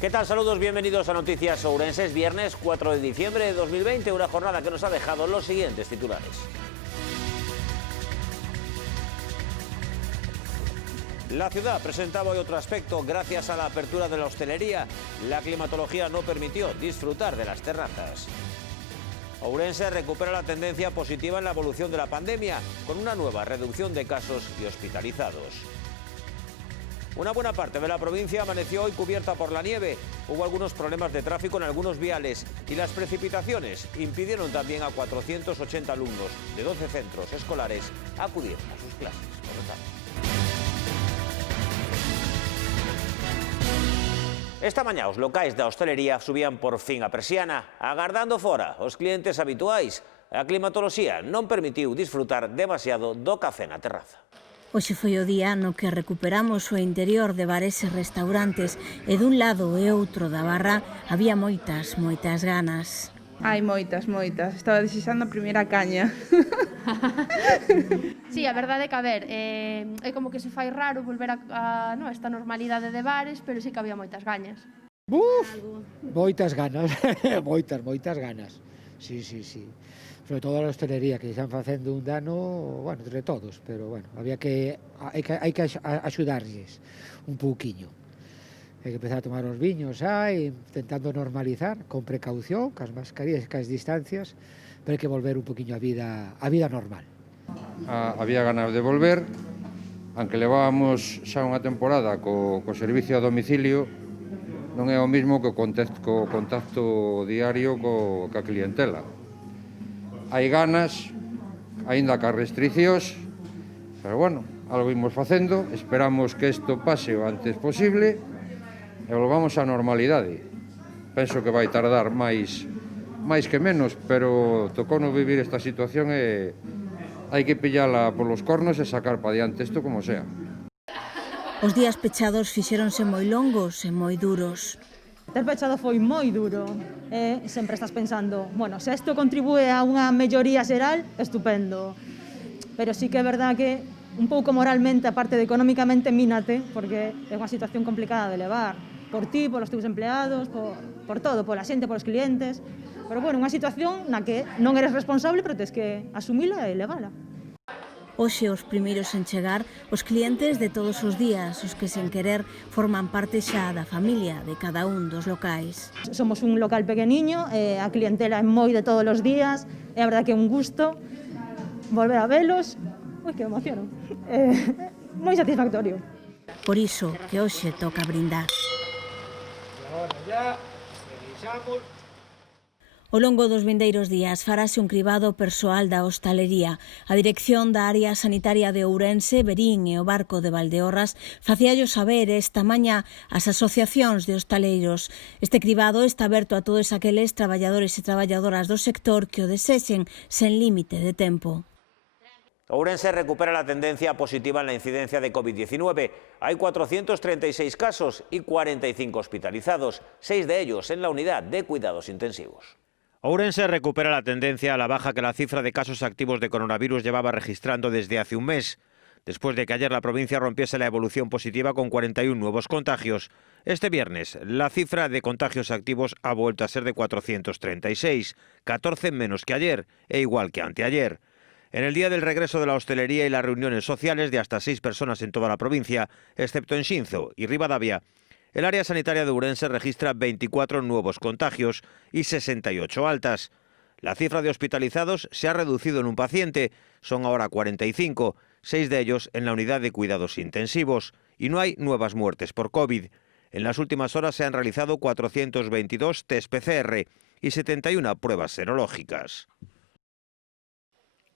¿Qué tal? Saludos, bienvenidos a Noticias Ourense. Es viernes 4 de diciembre de 2020, una jornada que nos ha dejado los siguientes titulares. La ciudad presentaba hoy otro aspecto. Gracias a la apertura de la hostelería, la climatología no permitió disfrutar de las terrazas. Ourense recupera la tendencia positiva en la evolución de la pandemia, con una nueva reducción de casos y hospitalizados. Una buena parte de la provincia amaneció hoy cubierta por la nieve. Hubo algunos problemas de tráfico en algunos viales y las precipitaciones impidieron también a 480 alumnos de 12 centros escolares acudir a sus clases. Esta mañá os locais da hostelería subían por fin a persiana, agardando fora os clientes habituais. A climatoloxía non permitiu disfrutar demasiado do café na terraza. Hoxe foi o día no que recuperamos o interior de bares e restaurantes e dun lado e outro da barra había moitas ganas. Hai moitas. Estaba desexando a primeira caña. Sí, a verdade é que, a ver, é como que se fai raro volver a esta normalidade de bares, pero sí que había moitas gañas. Moitas ganas, moitas ganas. Sí. Sobre todo a hostelería, que están facendo un dano, bueno, entre todos, pero bueno, hai que axudarlles un pouquiño. Hai que empezar a tomar os viños, intentando normalizar, con precaución, cas mascarillas e cas distancias, pero hai que volver un poquinho a vida normal. Había ganas de volver, aunque levábamos xa unha temporada co servicio a domicilio, non é o mismo que o contacto diario ca clientela. Hai ganas, aínda ca restriccións, pero bueno, algo imos facendo, esperamos que isto pase o antes posible e volvamos á normalidade. Penso que vai tardar máis que menos, pero tocounos vivir esta situación e hai que pillala polos cornos e sacar pa diante isto como sea. Os días pechados fixéronse moi longos e moi duros. Ter pechado foi moi duro e sempre estás pensando, bueno, se isto contribúe a unha melloría xeral, estupendo. Pero sí que é verdad que un pouco moralmente, aparte de económicamente, mínate, porque é unha situación complicada de levar. Por ti, polos teus empleados, por todo, pola xente, polos clientes. Pero bueno, unha situación na que non eres responsable, pero tens que asumila e levala. Hoxe os primeiros en chegar os clientes de todos os días, os que sen querer forman parte xa da familia de cada un dos locais. Somos un local pequeniño, a clientela é moi de todos os días, é a verdad que é un gusto volver a velos. Ui, que emociono. Moi satisfactorio. Por iso que hoxe toca brindar. Ao longo dos vindeiros días farase un cribado persoal da hostalería. A dirección da área sanitaria de Ourense, Verín e o Barco de Valdeorras facíallo saber esta mañá ás asociacións de hostaleiros. Este cribado está aberto a todos aqueles traballadores e traballadoras do sector que o desexen sen límite de tempo. Ourense recupera la tendencia positiva en la incidencia de COVID-19. Hay 436 casos y 45 hospitalizados, 6 de ellos en la unidad de cuidados intensivos. Ourense recupera la tendencia a la baja que la cifra de casos activos de coronavirus llevaba registrando desde hace un mes. Después de que ayer la provincia rompiese la evolución positiva con 41 nuevos contagios, este viernes la cifra de contagios activos ha vuelto a ser de 436, 14 menos que ayer e igual que anteayer. En el día del regreso de la hostelería y las reuniones sociales de hasta 6 personas en toda la provincia, excepto en Xinzo y Ribadavia, el área sanitaria de Ourense registra 24 nuevos contagios y 68 altas. La cifra de hospitalizados se ha reducido en un paciente, son ahora 45, 6 de ellos en la unidad de cuidados intensivos, y no hay nuevas muertes por COVID. En las últimas horas se han realizado 422 test PCR y 71 pruebas serológicas.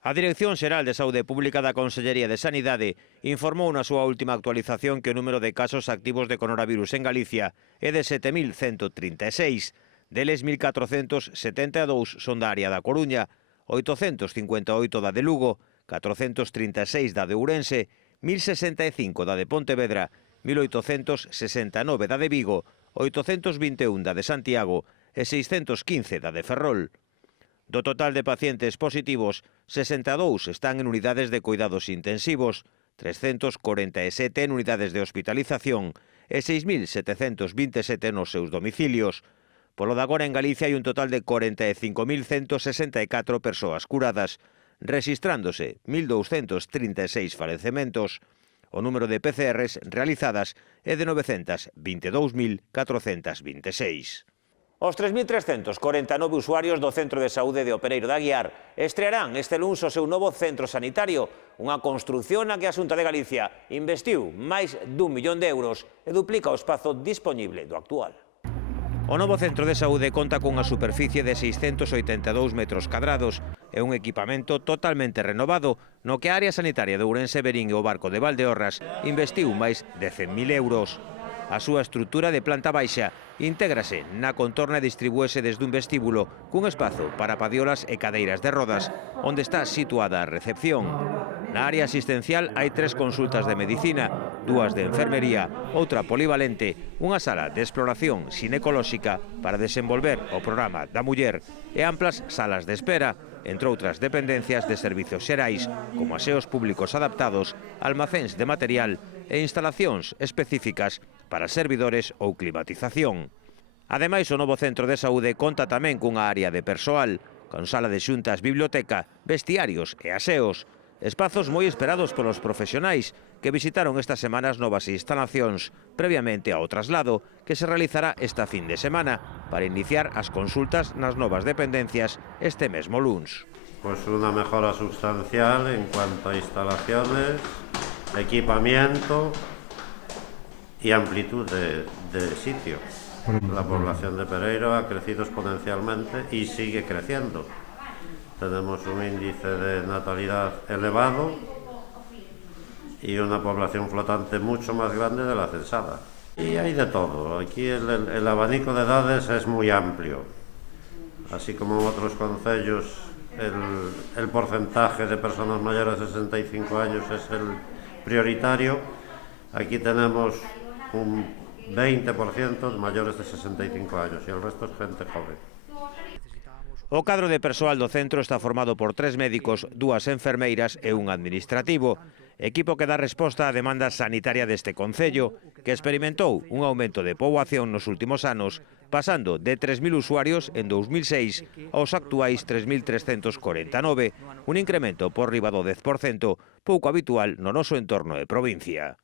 A Dirección Xeral de Saúde Pública da Consellería de Sanidade informou na súa última actualización que o número de casos activos de coronavirus en Galicia é de 7.136. Deles 1.472 son da área da Coruña, 858 da de Lugo, 436 da de Ourense, 1.065 da de Pontevedra, 1.869 da de Vigo, 821 da de Santiago e 615 da de Ferrol. Do total de pacientes positivos, 62 están en unidades de cuidados intensivos, 347 en unidades de hospitalización e 6.727 nos seus domicilios. Polo de agora en Galicia hai un total de 45.164 persoas curadas, rexistrándose 1.236 falecementos. O número de PCRs realizadas é de 922.426. Os 3.349 usuarios do Centro de Saúde de Opereiro de Aguiar estrearán este luns o seu novo centro sanitario, unha construción na que a Xunta de Galicia investiu máis d'1 millón de euros e duplica o espazo disponible do actual. O novo centro de saúde conta cunha superficie de 682 metros cadrados e un equipamento totalmente renovado no que a área sanitaria de Ourense, Verín e o Barco de Valdeorras investiu máis de 100.000 euros. A súa estrutura de planta baixa intégrase na contorna e distribúese desde un vestíbulo cun espazo para padiolas e cadeiras de rodas, onde está situada a recepción. Na área asistencial hai 3 consultas de medicina, 2 de enfermería, outra polivalente, unha sala de exploración ginecolóxica para desenvolver o programa da muller e amplas salas de espera, entre outras dependencias de servizos xerais, como aseos públicos adaptados, almacéns de material e instalacións específicas para servidores ou climatización. Ademais, o novo centro de saúde conta tamén cunha área de persoal, con sala de xuntas, biblioteca, vestiarios e aseos, espazos moi esperados polos profesionais que visitaron estas semanas novas instalacións previamente ao traslado que se realizará esta fin de semana para iniciar as consultas nas novas dependencias este mesmo luns. Pues una mejora sustancial en cuanto a instalaciones, equipamiento y amplitud de sitio. La población de Pereiro ha crecido exponencialmente y sigue creciendo. Tenemos un índice de natalidad elevado y una población flotante mucho más grande de la censada. Y hay de todo. Aquí el abanico de edades es muy amplio. Así como en otros concellos el porcentaje de personas mayores de 65 años es el prioritario, aquí tenemos un 20% de mayores de 65 años y el resto es gente joven. O cadro de persoal do centro está formado por 3 médicos, 2 enfermeiras e un administrativo, equipo que dá resposta á demanda sanitaria deste concello, que experimentou un aumento de poboación nos últimos anos, pasando de 3.000 usuarios en 2006 aos actuais 3.349, un incremento por riba do 10%, pouco habitual no noso entorno de provincia.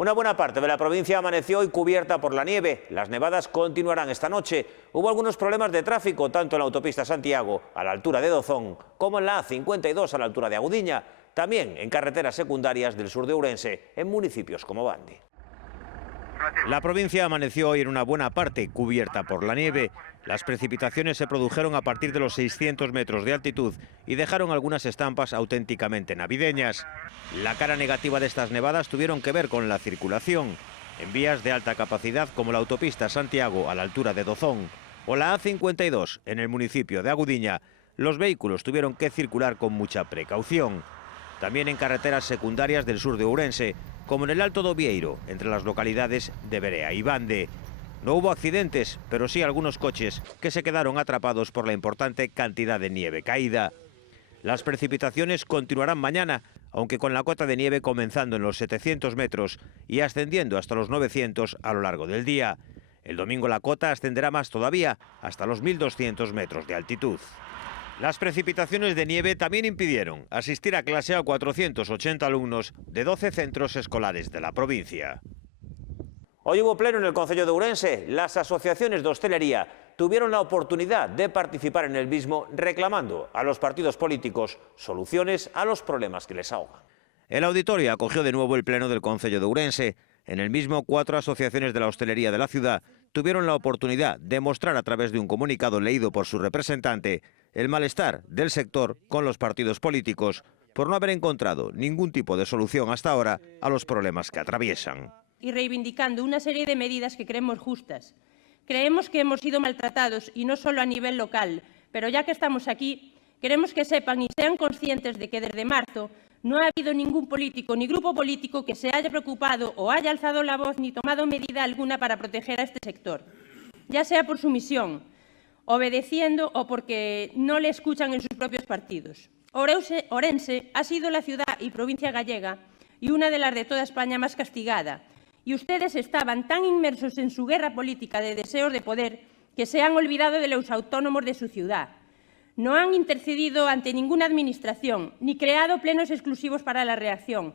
Una buena parte de la provincia amaneció hoy cubierta por la nieve. Las nevadas continuarán esta noche. Hubo algunos problemas de tráfico, tanto en la autopista Santiago, a la altura de Dozón, como en la A52, a la altura de Agudiña, también en carreteras secundarias del sur de Ourense, en municipios como Bandi. La provincia amaneció hoy en una buena parte cubierta por la nieve. Las precipitaciones se produjeron a partir de los 600 metros de altitud y dejaron algunas estampas auténticamente navideñas. La cara negativa de estas nevadas tuvieron que ver con la circulación. En vías de alta capacidad como la autopista Santiago a la altura de Dozón o la A52 en el municipio de Agudiña, los vehículos tuvieron que circular con mucha precaución. También en carreteras secundarias del sur de Ourense, como en el Alto do Vieiro, entre las localidades de Berea y Bande. No hubo accidentes, pero sí algunos coches que se quedaron atrapados por la importante cantidad de nieve caída. Las precipitaciones continuarán mañana, aunque con la cota de nieve comenzando en los 700 metros y ascendiendo hasta los 900 a lo largo del día. El domingo la cota ascenderá más todavía, hasta los 1.200 metros de altitud. Las precipitaciones de nieve también impidieron asistir a clase a 480 alumnos de 12 centros escolares de la provincia. Hoy hubo pleno en el concello de Ourense. Las asociaciones de hostelería tuvieron la oportunidad de participar en el mismo, reclamando a los partidos políticos soluciones a los problemas que les ahogan. El auditorio acogió de nuevo el pleno del concello de Ourense. En el mismo, 4 asociaciones de la hostelería de la ciudad tuvieron la oportunidad de mostrar a través de un comunicado leído por su representante el malestar del sector con los partidos políticos por no haber encontrado ningún tipo de solución hasta ahora a los problemas que atraviesan. Y reivindicando una serie de medidas que creemos justas. Creemos que hemos sido maltratados y no solo a nivel local, pero ya que estamos aquí, queremos que sepan y sean conscientes de que desde marzo no ha habido ningún político ni grupo político que se haya preocupado o haya alzado la voz ni tomado medida alguna para proteger a este sector, ya sea por su misión, obedeciendo o porque no le escuchan en sus propios partidos. Ourense ha sido la ciudad y provincia gallega y una de las de toda España más castigada, Y ustedes estaban tan inmersos en su guerra política de deseos de poder que se han olvidado de los autónomos de su ciudad. No han intercedido ante ninguna administración, ni creado plenos exclusivos para la reacción.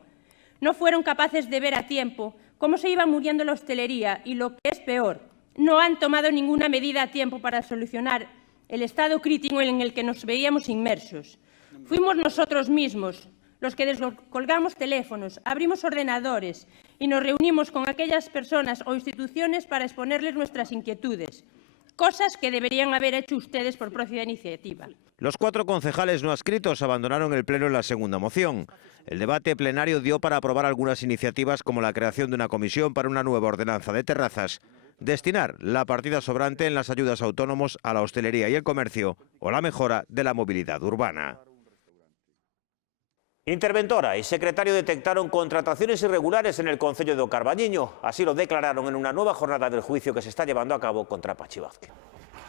No fueron capaces de ver a tiempo cómo se iba muriendo la hostelería y, lo que es peor, no han tomado ninguna medida a tiempo para solucionar el estado crítico en el que nos veíamos inmersos. Fuimos nosotros mismos los que descolgamos teléfonos, abrimos ordenadores y nos reunimos con aquellas personas o instituciones para exponerles nuestras inquietudes, cosas que deberían haber hecho ustedes por propia iniciativa. Los 4 concejales no adscritos abandonaron el Pleno en la segunda moción. El debate plenario dio para aprobar algunas iniciativas como la creación de una comisión para una nueva ordenanza de terrazas, destinar la partida sobrante en las ayudas a autónomos a la hostelería y el comercio o la mejora de la movilidad urbana. Interventora y secretario detectaron contrataciones irregulares en el concello de O Carballiño. Así lo declararon en una nueva jornada del juicio que se está llevando a cabo contra Pachi Vázquez.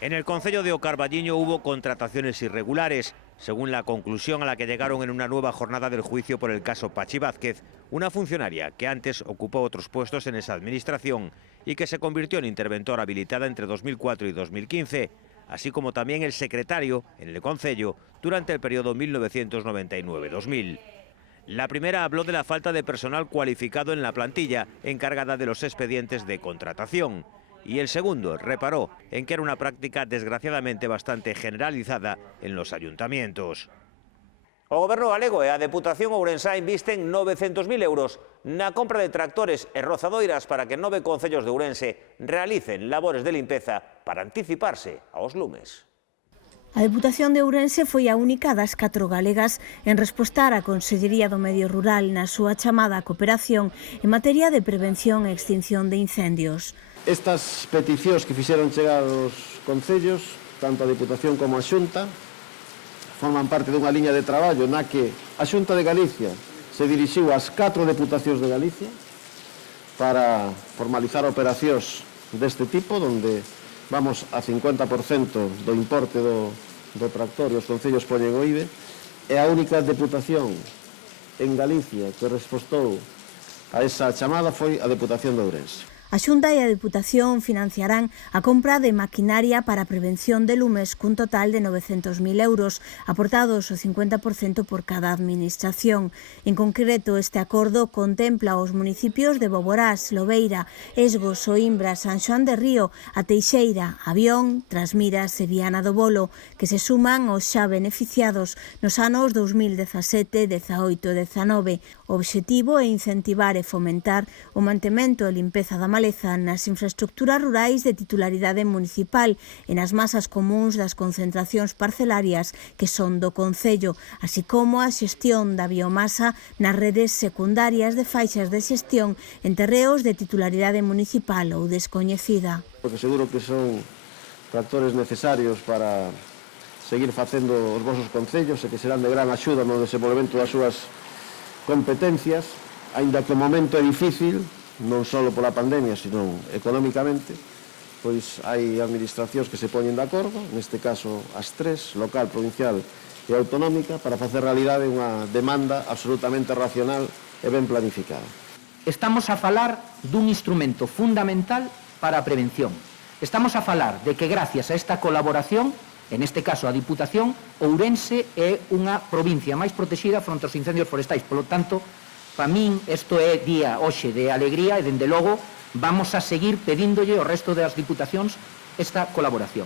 En el concello de O Carballiño hubo contrataciones irregulares, según la conclusión a la que llegaron en una nueva jornada del juicio por el caso Pachi Vázquez, una funcionaria que antes ocupó otros puestos en esa administración y que se convirtió en interventora habilitada entre 2004 y 2015, así como también el secretario en el concello durante el periodo 1999-2000. La primera habló de la falta de personal cualificado en la plantilla encargada de los expedientes de contratación. Y el segundo reparó en que era una práctica desgraciadamente bastante generalizada en los ayuntamientos. O Goberno galego e a Deputación ourensá invisten 900.000 euros na compra de tractores e rozadoiras para que 9 concellos de Ourense realicen labores de limpeza para anticiparse aos lumes. A Deputación de Ourense foi a única das 4 galegas en respostar á Consellería do Medio Rural na súa chamada cooperación en materia de prevención e extinción de incendios. Estas peticións que fixeron chegar os concellos, tanto a Deputación como a Xunta, forman parte dunha liña de traballo na que a Xunta de Galicia se dirixiu ás 4 deputacións de Galicia para formalizar operacións deste tipo, onde vamos a 50% do importe do tractor e os concellos poñen o IBE, e a única deputación en Galicia que respostou a esa chamada foi a Deputación de Ourense. A Xunta e a Deputación financiarán a compra de maquinaria para a prevención de lumes cun total de 900.000 euros, aportados o 50% por cada administración. En concreto, este acordo contempla os municipios de Boborás, Lobeira, Esgos, Oimbra, San Xoán de Río, A Teixeira, Avión, Trasmiras e Viana do Bolo, que se suman aos xa beneficiados nos anos 2017, 18 e 19. O obxectivo é incentivar e fomentar o mantemento e limpeza da maleza nas infraestructuras rurais de titularidade municipal e nas masas comuns das concentracións parcelarias que son do concello, así como a xestión da biomasa nas redes secundarias de faixas de xestión en terreos de titularidade municipal ou descoñecida. Porque seguro que son tractores necesarios para seguir facendo os vosos concellos e que serán de gran axuda no desenvolvemento das súas competencias, aínda que o momento é difícil, non só pola pandemia, sino económicamente, pois hai administracións que se poñen de acordo, neste caso as 3, local, provincial e autonómica, para facer realidade unha demanda absolutamente racional e ben planificada. Estamos a falar dun instrumento fundamental para a prevención. Estamos a falar de que gracias a esta colaboración, en este caso a Diputación, Ourense é unha provincia máis protexida fronte aos incendios forestais. Por lo tanto, para min, isto é día hoxe de alegría e, dende logo, vamos a seguir pedíndolle ao resto das diputacións esta colaboración.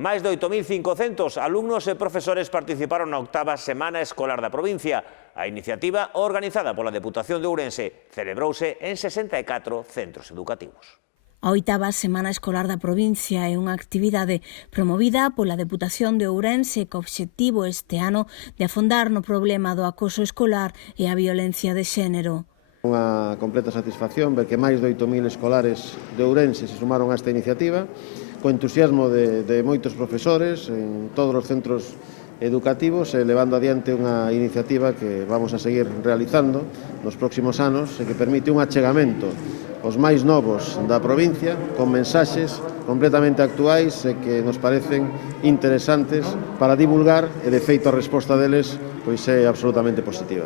Máis de 8.500 alumnos e profesores participaron na 8ª Semana Escolar da provincia. A iniciativa, organizada pola Deputación de Ourense, celebrouse en 64 centros educativos. A 8ª Semana Escolar da provincia é unha actividade promovida pola Deputación de Ourense co obxectivo este ano de afondar no problema do acoso escolar e a violencia de xénero. Unha completa satisfacción ver que máis de 8.000 escolares de Ourense se sumaron a esta iniciativa, co entusiasmo de moitos profesores en todos os centros educativos e levando adiante unha iniciativa que vamos a seguir realizando nos próximos anos e que permite un achegamento os máis novos da provincia con mensaxes completamente actuais e que nos parecen interesantes para divulgar e de feito a resposta deles pois é absolutamente positiva.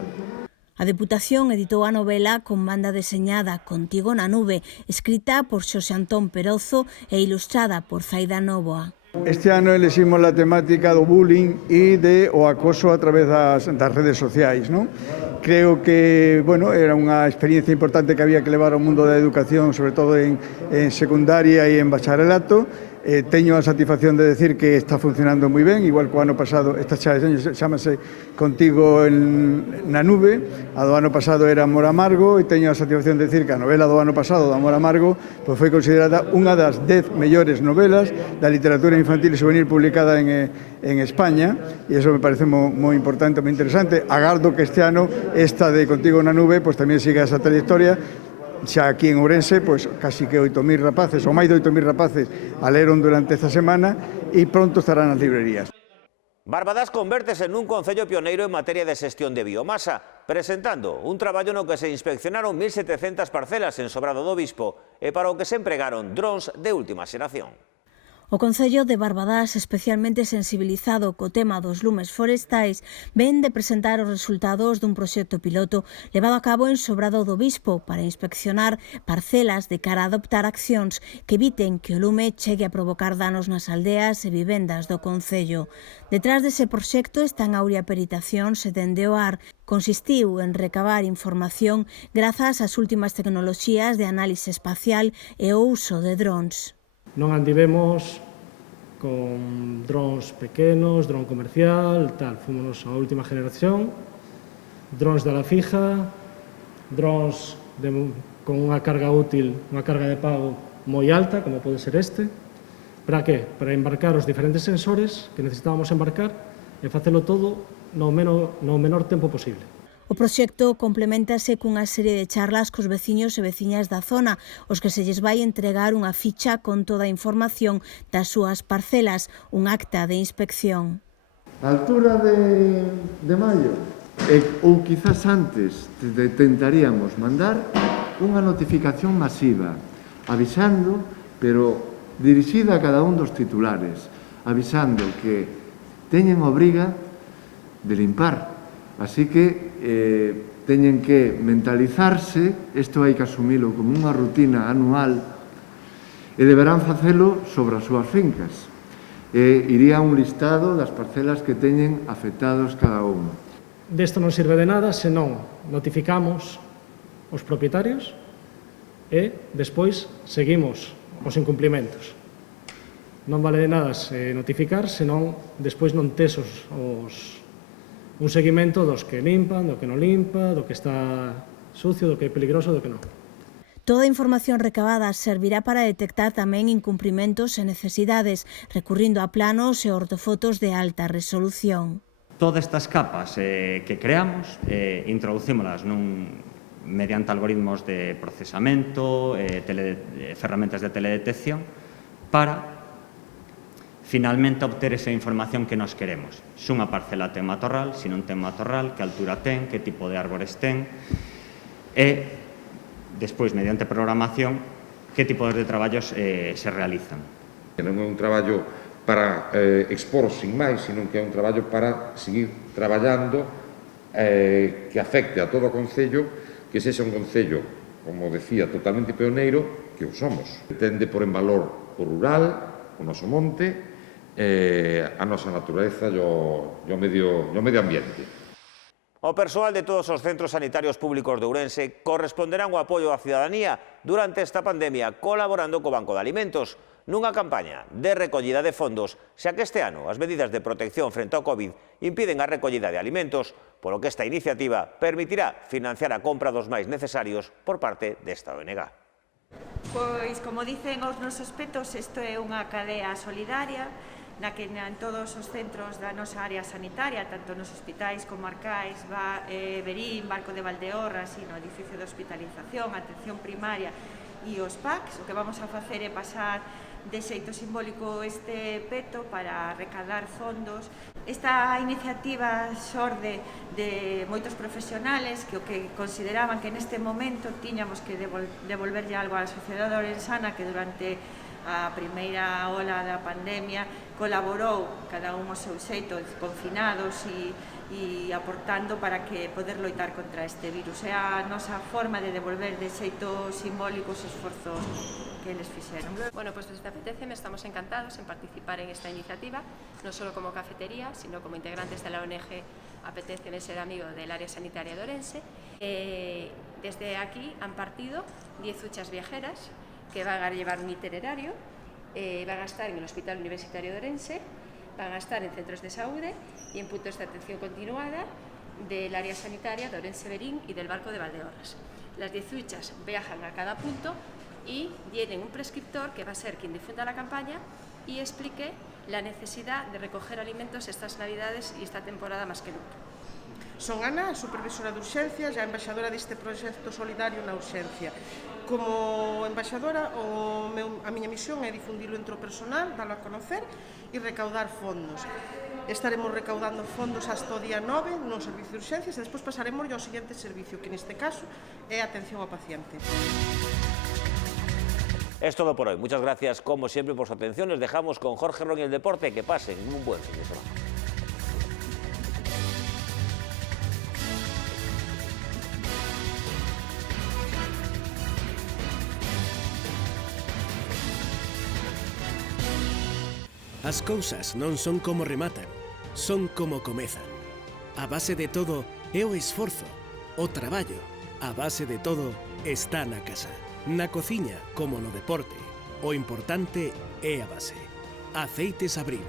A Deputación editou a novela con banda deseñada Contigo na nube, escrita por Xosé Antón Perozo e ilustrada por Zaida Nóvoa. Este ano eleximos a temática do bullying e o acoso a través das redes sociais, non? Creo que, bueno, era unha experiencia importante que había que levar ao mundo da educación, sobre todo en secundaria e en bacharelato. Teño a satisfacción de decir que está funcionando moi ben, igual que o ano pasado, esta chámase Contigo na nube, a do ano pasado era Amor Amargo, e teño a satisfacción de decir que a novela do ano pasado, do Amor Amargo, pois foi considerada unha das 10 mellores novelas da literatura infantil e juvenil publicada en España, e iso me parece moi importante, moi interesante. Agardo que este ano esta de Contigo na nube pois tamén siga esa trayectoria. Xa aquí en Ourense, pois casi que 8.000 rapaces, ou máis de 8.000 rapaces, a leron durante esta semana e pronto estarán nas librerías. Barbadás convértese nun concello pioneiro en materia de xestión de biomasa, presentando un traballo no que se inspeccionaron 1.700 parcelas en Sobrado do Bispo e para o que se empregaron drons de última xeración. O Concello de Barbadás, especialmente sensibilizado co tema dos lumes forestais, ven de presentar os resultados dun proxecto piloto levado a cabo en Sobrado do Bispo para inspeccionar parcelas de cara a adoptar accións que eviten que o lume chegue a provocar danos nas aldeas e vivendas do Concello. Detrás dese proxecto están Aurea Peritacións e dende o ar consistiu en recabar información grazas ás últimas tecnoloxías de análise espacial e o uso de drons. Non andivemos con drons pequenos, dron comercial, tal. Fomos a última generación, drons de ala fija, drons con unha carga útil, unha carga de pago moi alta, como pode ser este. Para que? Para embarcar os diferentes sensores que necesitábamos embarcar e facelo todo no menor tempo posible. O proxecto complementase cunha serie de charlas cos veciños e veciñas da zona, os que se lles vai entregar unha ficha con toda a información das súas parcelas, un acta de inspección. A altura de maio, ou quizás antes, tentaríamos mandar unha notificación masiva, avisando, pero dirixida a cada un dos titulares, avisando que teñen obriga de limpar. Así que teñen que mentalizarse, isto hai que asumilo como unha rutina anual, e deberán facelo sobre as súas fincas. Iría un listado das parcelas que teñen afectados cada un. Desto non sirve de nada se non notificamos os propietarios e despois seguimos os incumplimentos. Non vale de nada se notificar, senón despois non tes un seguimento dos que limpan, do que non limpa, do que está sucio, do que é peligroso, do que non. Toda a información recabada servirá para detectar tamén incumprimentos e necesidades, recurrindo a planos e ortofotos de alta resolución. Todas estas capas que creamos, introducímolas mediante algoritmos de procesamento, ferramentas de teledetección, para finalmente obter esa información que nos queremos. Se unha parcela ten matorral, se non ten matorral, que altura ten, que tipo de árbores ten, e despois, mediante programación, que tipo de traballos se realizan. Non é un traballo para expor sin máis, sino que é un traballo para seguir traballando que afecte a todo o Concello, que sexa un Concello, como decía, totalmente pioneiro, que o somos. Tende por en valor o rural, o noso monte, a nosa natureza e o medio ambiente. O persoal de todos os centros sanitarios públicos de Ourense corresponderán o apoio á cidadanía durante esta pandemia colaborando co Banco de Alimentos nunha campaña de recollida de fondos, xa que este ano as medidas de protección frente ao COVID impiden a recollida de alimentos, polo que esta iniciativa permitirá financiar a compra dos máis necesarios por parte desta ONG. Pois, como dicen os nosos petos, isto é unha cadea solidaria na que en todos os centros da nosa área sanitaria, tanto nos hospitais comarcais, Verín, Barco de Valdeorras e no edificio de hospitalización, atención primaria e os PACs, o que vamos a facer é pasar de xeito simbólico este peto para recaudar fondos. Esta iniciativa xorde de moitos profesionales que o que consideraban que neste momento tiñamos que devolverlle algo á sociedade orensana que durante a primeira ola da pandemia colaborou cada un ao seu xeito, confinados e e aportando para que poder loitar contra este virus. É a nosa forma de devolver de xeito simbólico os esforzos que eles fixeron. Bueno, pues desde APTCM estamos encantados en participar en esta iniciativa, no solo como cafetería, sino como integrantes de la ONG APTCM Ser Amigo del Área Sanitaria de Ourense. Desde aquí han partido 10 huchas viajeras que van a llevar un itinerario, van a estar en el Hospital Universitario de Ourense, van a estar en centros de saúde y en puntos de atención continuada del área sanitaria de Ourense Berín y del Barco de Valdeorras. Las 10 huchas viajan a cada punto y tienen un prescriptor que va a ser quien difunda la campaña y explique la necesidad de recoger alimentos estas Navidades y esta temporada más que nunca. Son Ana, supervisora de urxencias e a embaixadora deste proxecto solidario na urxencia. Como embaixadora, a miña misión é difundilo entre o personal, dalo a conocer e recaudar fondos. Estaremos recaudando fondos hasta o día 9 no servicio de urxencias e despois pasaremos ao seguinte servicio, que neste caso é a atención ao paciente. Es todo por hoy. Muchas gracias, como siempre, por su atención. Les dejamos con Jorge Ron y el deporte. Que pasen un buen fin de semana. As cousas non son como rematan, son como comezan. A base de todo é o esforzo, o traballo. A base de todo está na casa. Na cociña, como no deporte, o importante é a base. Aceites Abril,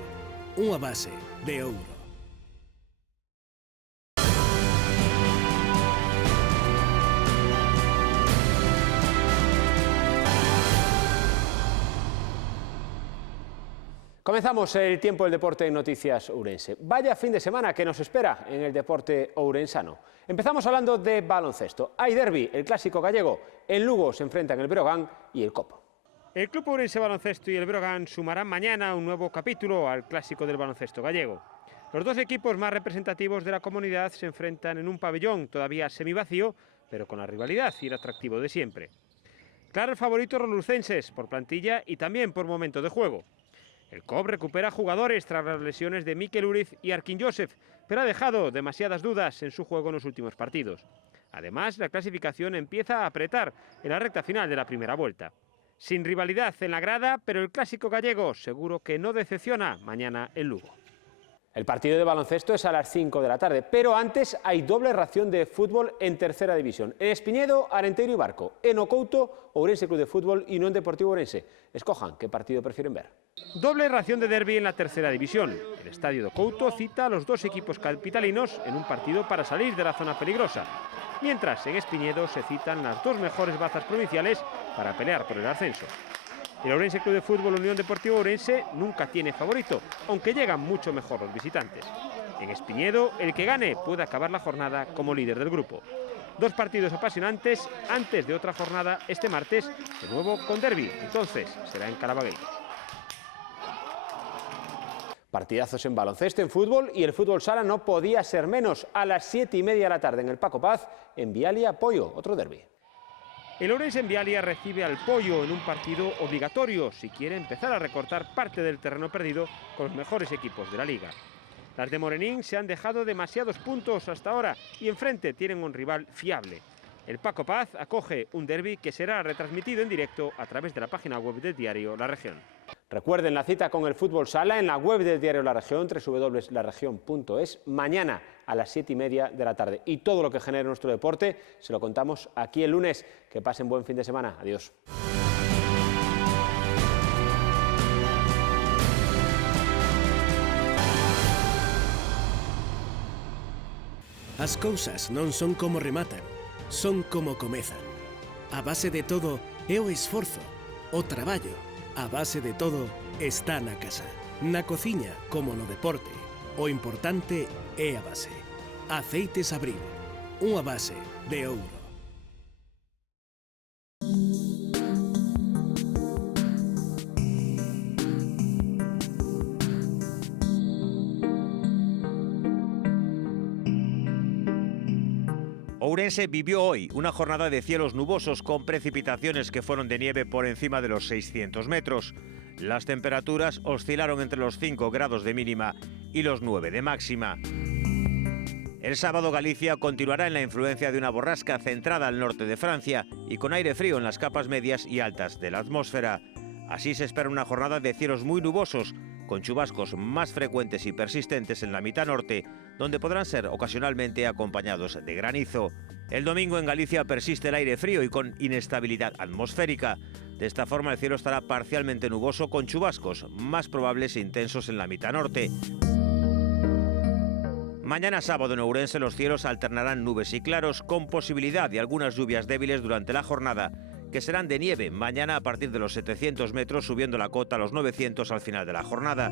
unha base de ouro. Comenzamos el tiempo del deporte en Noticias Ourense. Vaya fin de semana que nos espera en el deporte ourensano. Empezamos hablando de baloncesto. Hay derbi, el clásico gallego. En Lugo se enfrentan el Breogán y el Copo. El Club Ourense Baloncesto y el Breogán sumarán mañana un nuevo capítulo al clásico del baloncesto gallego. Los dos equipos más representativos de la comunidad se enfrentan en un pabellón todavía semivacío, pero con la rivalidad y el atractivo de siempre. Claro, el favorito los lucenses por plantilla y también por momento de juego. El COP recupera jugadores tras las lesiones de Mikel Uriz y Arkin Joseph, pero ha dejado demasiadas dudas en su juego en los últimos partidos. Además, la clasificación empieza a apretar en la recta final de la primera vuelta. Sin rivalidad en la grada, pero el clásico gallego seguro que no decepciona mañana en Lugo. El partido de baloncesto es a las 5 de la tarde, pero antes hay doble ración de fútbol en tercera división. En Espiñedo, Arenteiro y Barco. En Ocouto, Ourense Club de Fútbol y Unión Deportivo Ourense. Escojan qué partido prefieren ver. Doble ración de derbi en la tercera división. El estadio de Ocouto cita a los dos equipos capitalinos en un partido para salir de la zona peligrosa. Mientras en Espiñedo se citan las dos mejores bazas provinciales para pelear por el ascenso. El Ourense Club de Fútbol Unión Deportivo Ourense nunca tiene favorito, aunque llegan mucho mejor los visitantes. En Espiñedo, el que gane puede acabar la jornada como líder del grupo. Dos partidos apasionantes antes de otra jornada este martes, de nuevo con derbi, entonces será en Calabagueiro. Partidazos en baloncesto, en fútbol y el fútbol sala no podía ser menos. A las 7:30 de la tarde en el Paco Paz, en Vialia, Pollo, otro derbi. El Ourense en Vialia recibe al Pollo en un partido obligatorio si quiere empezar a recortar parte del terreno perdido con los mejores equipos de la liga. Las de Morenín se han dejado demasiados puntos hasta ahora y enfrente tienen un rival fiable. El Paco Paz acoge un derbi que será retransmitido en directo a través de la página web del diario La Región. Recuerden la cita con el fútbol sala en la web del diario La Región, www.laregion.es, mañana a las 7:30 de la tarde. Y todo lo que genere nuestro deporte se lo contamos aquí el lunes. Que pasen buen fin de semana. Adiós. As cousas non son como rematan, son como comezan. A base de todo é o esforzo, o traballo. A base de todo está na casa. Na cociña, como no deporte, o importante é a base. Aceites Abril, unha base de ouro. Ourense vivió hoy una jornada de cielos nubosos con precipitaciones que fueron de nieve por encima de los 600 metros. Las temperaturas oscilaron entre los 5 grados de mínima y los 9 de máxima. El sábado Galicia continuará en la influencia de una borrasca centrada al norte de Francia y con aire frío en las capas medias y altas de la atmósfera. Así se espera una jornada de cielos muy nubosos, con chubascos más frecuentes y persistentes en la mitad norte, donde podrán ser ocasionalmente acompañados de granizo. El domingo en Galicia persiste el aire frío y con inestabilidad atmosférica. De esta forma el cielo estará parcialmente nuboso con chubascos más probables e intensos en la mitad norte. Mañana sábado en Ourense los cielos alternarán nubes y claros con posibilidad de algunas lluvias débiles durante la jornada, que serán de nieve mañana a partir de los 700 metros, subiendo la cota a los 900 al final de la jornada.